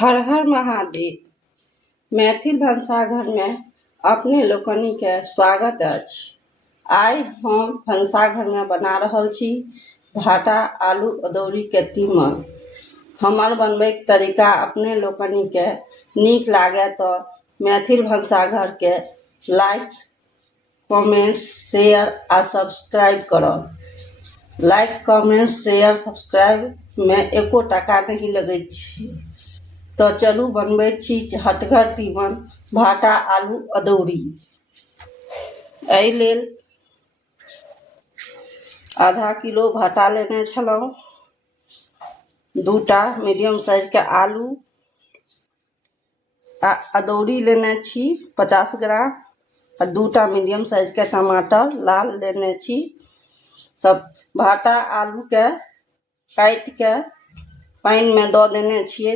हर हर महादेव। मैथिल भनसाघर में अपने लोकनि के स्वागत अछि। आइ हम भनसाघर में बना रहल छी भाटा आलू अदौरी के तीमन। हमर बनबै के तरीका अपने लोकनि के नीक लागे तो मैथिल भनसाघर के लाइक, कमेंट, शेयर आ सब्सक्राइब करब। लाइक, कमेंट, शेयर, सब्सक्राइब में एको टका नहीं लगै छै। तो चलू बनबै छी हटगर तीमन भाटा आलू अदौरी। एहि लेल आधा किलो भाटा लेने छलहुँ, दूटा मीडियम साइज के आलू आ अदौरी लेने छी 50 ग्राम आ दूटा मीडियम साइज के टमाटर लाल लेने छी। सब भाटा आलू के काटि के पानी में दऽ देने छियै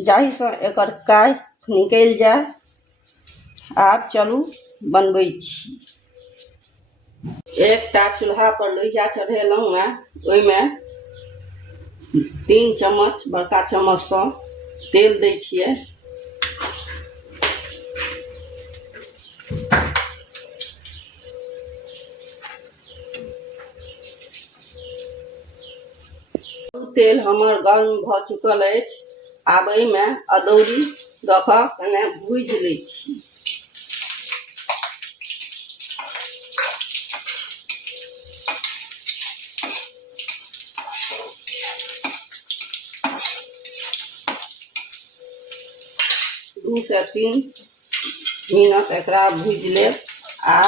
जाहि से एकर काई निकलि जाए। आब चलू बनबै छी। एकटा चूल्हा पर लोहिया चढ़ेलहुँ हैं, ओहिमे 3 चम्मच बड़का चम्मच से तेल दै छियै। तेल हमर गर्म भऽ चुकल अछि। आब एहिमे अदौरी दऽ कऽ कने भूजि लै छी। दू से 3 मिनट एकरा भूजि लेब आ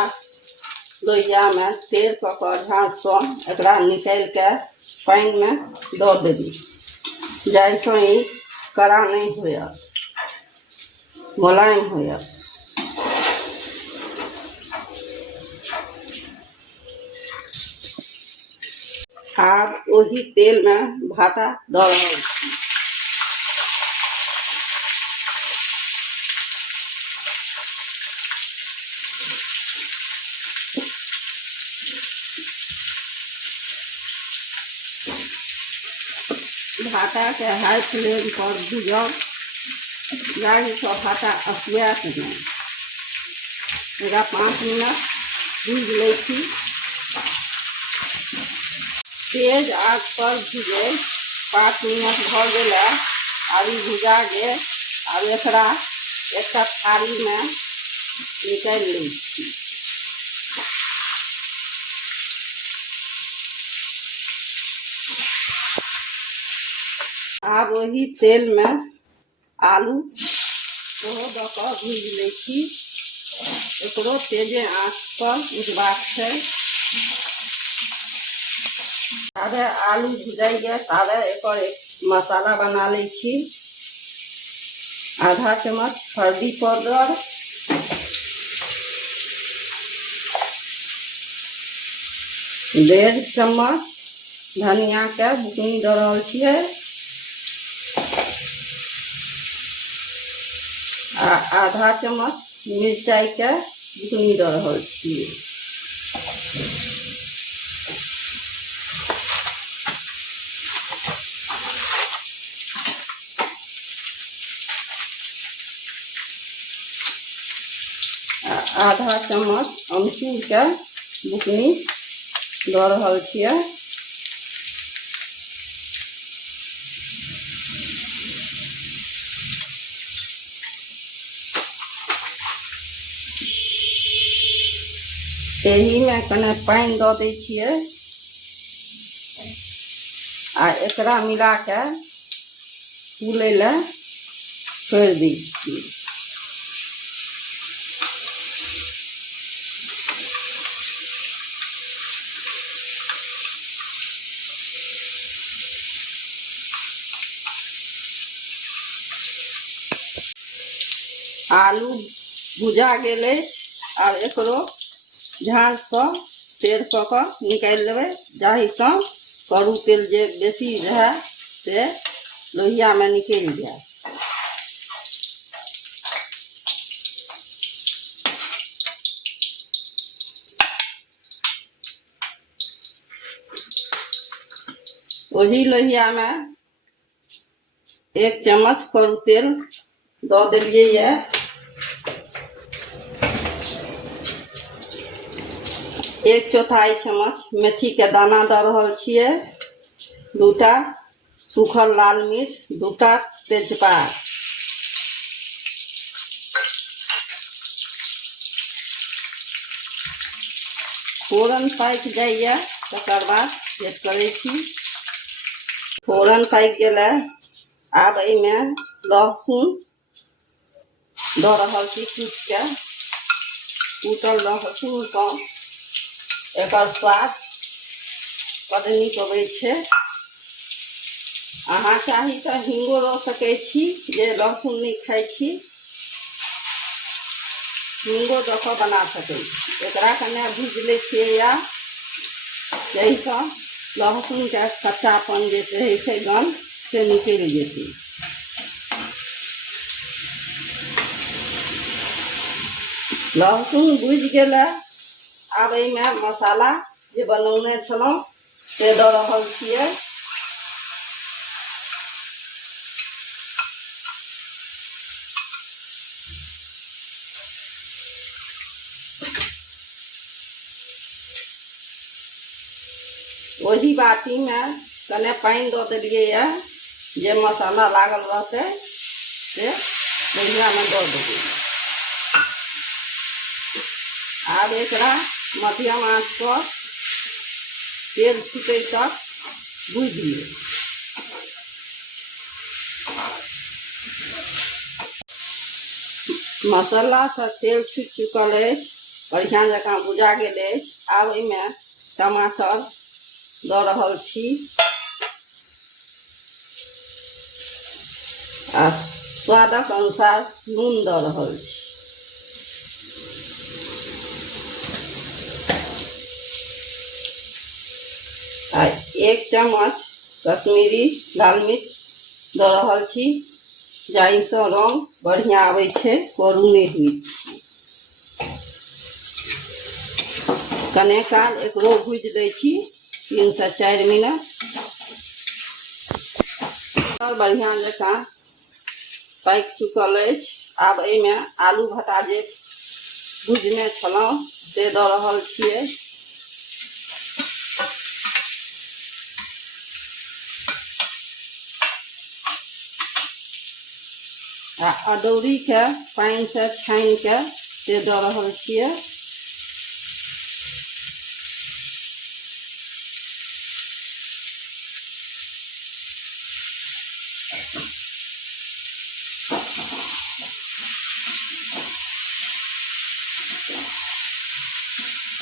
लोहिया में तेल कऽ कऽ झाँझ सँ एकरा निकालि के पानी में दऽ देबै जाहि सँ ई कड़ा नहीं होयत, मुलायम होयत। आब ओही तेल में भाटा दऽ रहल छी। भाटा के हाई फ्लेम पर भूजब जाहि सँ भाटा असियात नहीं। पूरा 5 मिनट भूज लै छी। तेज आंच पर भूजे 5 मिनट भऽ गेला। आब ई भुजा गेल। आब एकरा एकटा थाली में निकालि लै छी। आब वही तेल में आलू सेहो दऽ कऽ भूज लै छी। एकरो तेजे आंच पर भुजबाक छै। ताबे आलू भुजाइए ताबे एकर एक मसाला बना लै छी। आधा चम्मच हल्दी पाउडर, डेढ़ चम्मच धनिया के बुकनी दऽ रहल छियै आ आधा चम्मच मिरचाई के बुकनी दऽ रहल छियै। आधा चम्मच अमचूर के बुकनी दऽ रहल छियै। एही में कने पानी दऽ दै छियै आ एकरा मिला के फूलै ले छोड़ि दै छियै। आलू भुजा गेल अछि। आब एकरो झाँझ सँ तेल कऽ कऽ निकालि लेबै जाहि सँ करू तेल जे बेसी रहै से लोहिया में निकलि जाए। वही लोहिया में 1 चम्मच करू तेल दऽ देलियै यऽ। 1/4 चम्मच मेथी के दाना दऽ रहल छियै। 2टा सूखल लाल मिर्च, 2टा तेजपात। फोरन पाकि जाइए तकर बाद चेक करै छी। फोरन पाकि गेलै। आब एहिमे लहसुन दऽ रहल छी कूटि के। कूटल लहसुनसँ एकर स्वाद बड़ नीक अबै छै। अहाँ चाही तऽ हिंगो दऽ सकै छी, जे लहसुन नहि खाइ छी हिंगो दऽ कऽ बना सकै छी। एकरा कने भूजि लै छियै या जाहिसँ लहसुनके कच्चापन जे रहै छै गन्ध से निकलि जेतै। लहसुन भुजि गेलै। आब एहिमे मसाला जे बनौने छलहुँ से दऽ रहल छियै। वही बाटी में कने पानी दऽ देलियै यऽ, जे मसाला लागल रहतै से बढ़िया में दऽ देबै। आब एकरा मध्यम आंच पर तेल छूटै तक भूजि लिअ। मसाला से तेल छूटि चुकल अछि, बढ़िया जकाँ भुजा गेल अछि। आब एहिमे टमाटर दऽ रहल छी आ स्वादक अनुसार नून दऽ रहल छी। आ 1 चम्मच कश्मीरी लाल मिर्च दऽ रहल छी, जाहिसँ रंग बढ़िया आबै छै, करू नहि होइ छै। कने काल एकरो भूजि दै छी 3 से 4 मिनट। और बढ़िया जकाँ पाकि चुकल अछि। आब एहिमे आलू भटा जे भुजने छलहुँ से दऽ रहल छियै। आ अदौरी के पानि से छानि के से दऽ रहल छियै।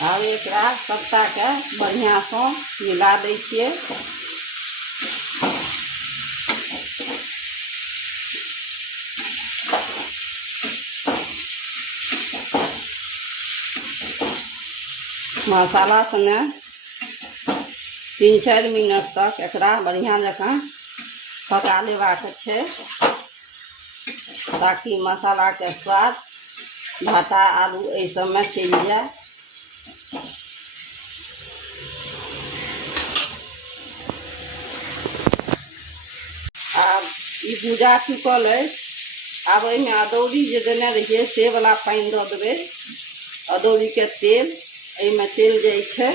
आब एकरा सबटा के बढ़िया से मिला दै छियै। मसाला सने 3-4 मिनट तक एकरा बढ़िया जकाँ पका लेबाक छै, ताकि मसाला के स्वाद भाटा आलू एहि सबमे चलि जाए। आब ई भुजा चुकल अछि। आब एहिमे अदौरी जे देने रहियै से वाला पानि दऽ देबै। अदौरी के तेल एहिमे चलि जाइ छै।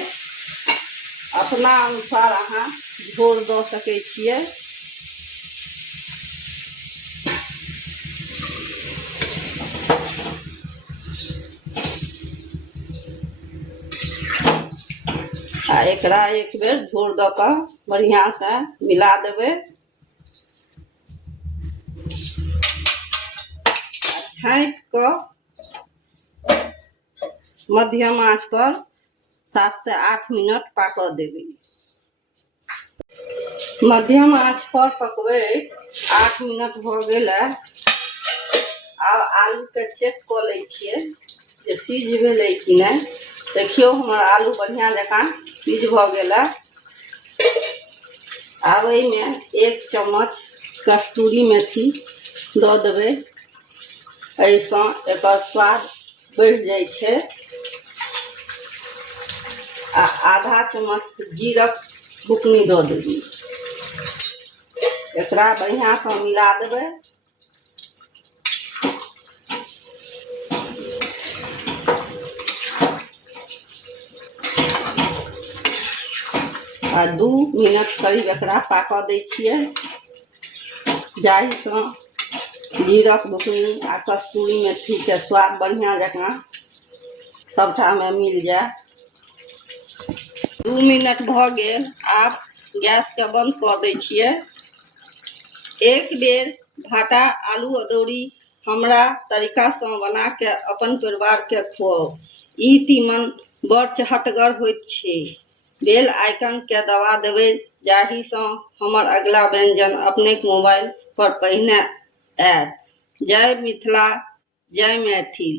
अपना अनुसार अहाँ झोर दऽ सकै छियै। आ एकरा एक बेर झोर दऽ कऽ बढ़िया से मिला देबै। झाँपि कऽ मध्यम आंच पर 7 से 8 मिनट पकऽ देबै। मध्यम आंच पर पकबैत 8 मिनट भऽ गेलै। आब आलू के चेक कऽ लै छियै जे सीझ भेलै कि नहि। देखियौ हमर आलू बढ़िया जकाँ सीझ भऽ गेलै। आब एहिमे 1 चम्मच कस्तूरी मेथी दऽ देबै। एहिसँ एकर स्वाद बढ़ि जाइ छै। आ आधा चम्मच जीरक बुकनी दऽ देबै। एकरा बढ़िया से मिला देबै। आ 2 मिनट करीब एकरा पाकऽ दै छियै, जाहिसँ जीरक बुकनी आ कस्तूरी मेथी के स्वाद बढ़िया जकाँ सबटा में मिल जाए। 2 मिनट भऽ गेल, आब गैस के बंद कऽ दै छियै। एक बेर भाटा आलू अदौड़ी हमरा तरीका से बना के अपन परिवार के खुआउ। ई तीमन बड़ चहटगर होइत छै। बेल आइकन के दबा देबै, जाहिसँ हमर अगला व्यंजन अपनेक मोबाइल पर पहिने आयत। जय मिथिला, जय मैथिल।